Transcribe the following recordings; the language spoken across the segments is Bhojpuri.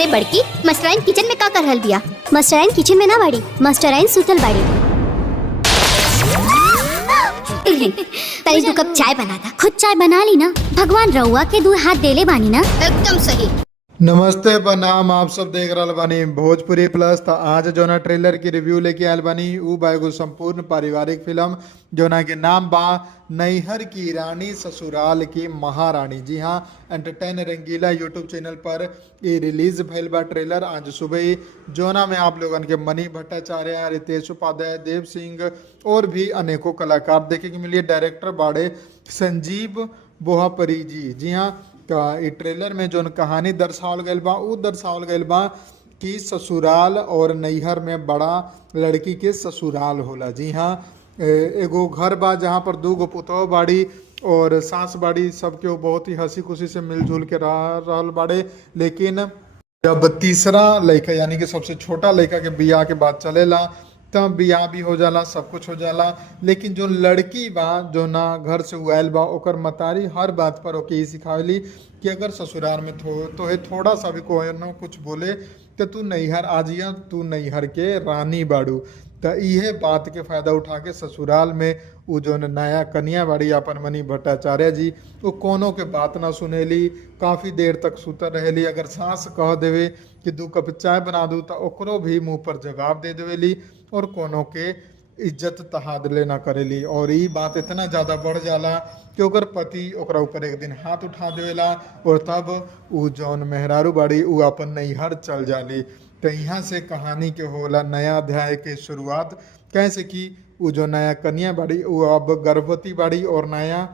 अरे बड़की, मास्टराइन किचन में का कर रहल बिया? मास्टराइन किचन में ना बाड़ी, मास्टराइन सुतल बाड़ी। तनी 2 कप चाय बना दा। खुद चाय बना ली ना, भगवान रउआ के 2 हाथ देले बानी ना। एकदम सही। नमस्ते प्रणाम, आप सब देख रहल बानी भोजपुरी प्लस। तो आज जो ना ट्रेलर की रिव्यू लेके आयल बानी उ बा एगो संपूर्ण पारिवारिक फिल्म जो ना के नाम बा नैहर की रानी ससुराल की महारानी। जी हाँ, एंटरटेन रंगीला यूट्यूब चैनल पर ये रिलीज भइल बा ट्रेलर आज सुबह ही। जोना में आप लोगन के मनी भट्टाचार्य, रितेश उपाध्याय, देव सिंह और भी अनेकों कलाकार देखे के मिलिए। डायरेक्टर बाड़े संजीव बोहापरी जी। जी हाँ, ई ट्रेलर में जो कहानी दर्शावल गईल बा उ दर्शावल गईल बा कि ससुराल और नैहर में बड़ा लड़की के ससुराल होला। जी हाँ, एगो घर बा जहाँ पर 2 गो पुतौ बाड़ी और सास बाड़ी, सबके वो बहुत ही हंसी खुशी से मिलजुल के रहल बाड़े। लेकिन जब तीसरा लड़का यानी कि सबसे छोटा लड़का के बियाह के बाद चलेला तब बियाह भी हो जाला, सब कुछ हो जाला। लेकिन जो लड़की बा जो ना घर से उआल बा ओकर मतारी हर बात पर ओके ही सिखावली कि अगर ससुराल में तोहे थोड़ा सा भी कोई न कुछ बोले तो तू नैहर आ जिया, तू नैहर के रानी बाड़ू। तो इहे बात के फायदा उठा के ससुराल में उ जो नया कन्या बाड़ी अपन मनी भट्टाचार्य जी, वो कोनो के बात ना सुनेली, काफ़ी देर तक सुतर रहेली। अगर सास कह देवे कि 2 कप चाय बना दूँ तो ओकरो भी मुँह पर जवाब दे देवेली और कोनो के इज्जत तहादले ना करेली। और ये बात इतना ज़्यादा बढ़ जाला कि ओकर पति ओकरा ऊपर एक दिन हाथ उठा देवेला और तब उ जौन मेहरारू बाड़ी उ अपन नैहर चल जाली। तो यहाँ से कहानी के होला नया अध्याय के शुरुआत। कैसे कि उ जो नया कन्या बाड़ी उ अब गर्भवती बाड़ी और नया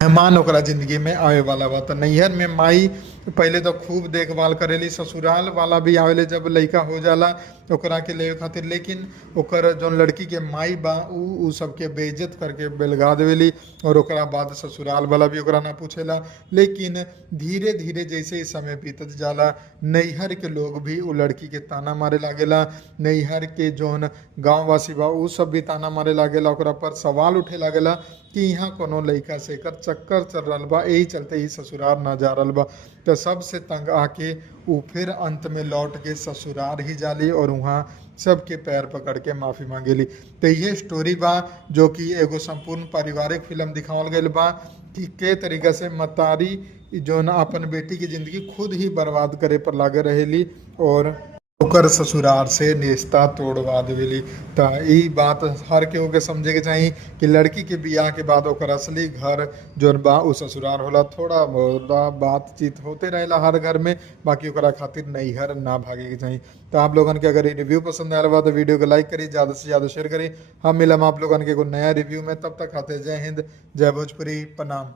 मेहमान ओकरा जिंदगी में आवे वाला बा। तो नैहर में माई पहले तो खूब देखभाल करेली, ससुराल वाला भी आवेले जब लड़का हो जाला ओकरा के लेवे खातिर। लेकिन ओकर जो लड़की के माई बा उ सबके बेइज्जत करके बेलगा देवेली और ओकरा बाद ससुराल वाला भी ओकरा ना पूछेला। लेकिन धीरे धीरे जैसे ही समय बीतत जाला नैहर के लोग भी उ लड़की के ताना मारे लागेला। नैहर के जौन गाँववासी बा उ सब भी ताना मारे लागेला, ओकरा पर सवाल उठे लागेला कि यहाँ कोनो लड़का से एकर चक्कर चल रहा बा, यही चलते ही ससुराल ना जा रहा बा। तो सबसे तंग आके वो फिर अंत में लौट के ससुराल ही जाली और वहाँ सबके पैर पकड़ के माफ़ी मांगेली। तो ये स्टोरी बा जो कि एगो संपूर्ण पारिवारिक फिल्म दिखावल गईल बा कि के तरीका से मतारी जो ना अपन बेटी की ज़िंदगी खुद ही बर्बाद करे पर लागे रहेली और ओकर ससुराल से रिश्ता तोड़वा देवेली। तो ई बात हर केहू के समझे के चाहिए कि लड़की के बियाह के बाद ओकर असली घर जोन बा उ ससुराल होला। थोड़ा बहुत बातचीत होते रहेला हर घर में, बाकी ओकरा खातिर नैहर ना भागे के चाहिए। तो आप लोगन के अगर ये रिव्यू पसंद आया बा तो वीडियो को लाइक करी, ज़्यादा से ज़्यादा शेयर करी। हम मिलम आप लोगन के एगो नया रिव्यू में, तब तक खाते जय हिंद, जय भोजपुरी, प्रणाम।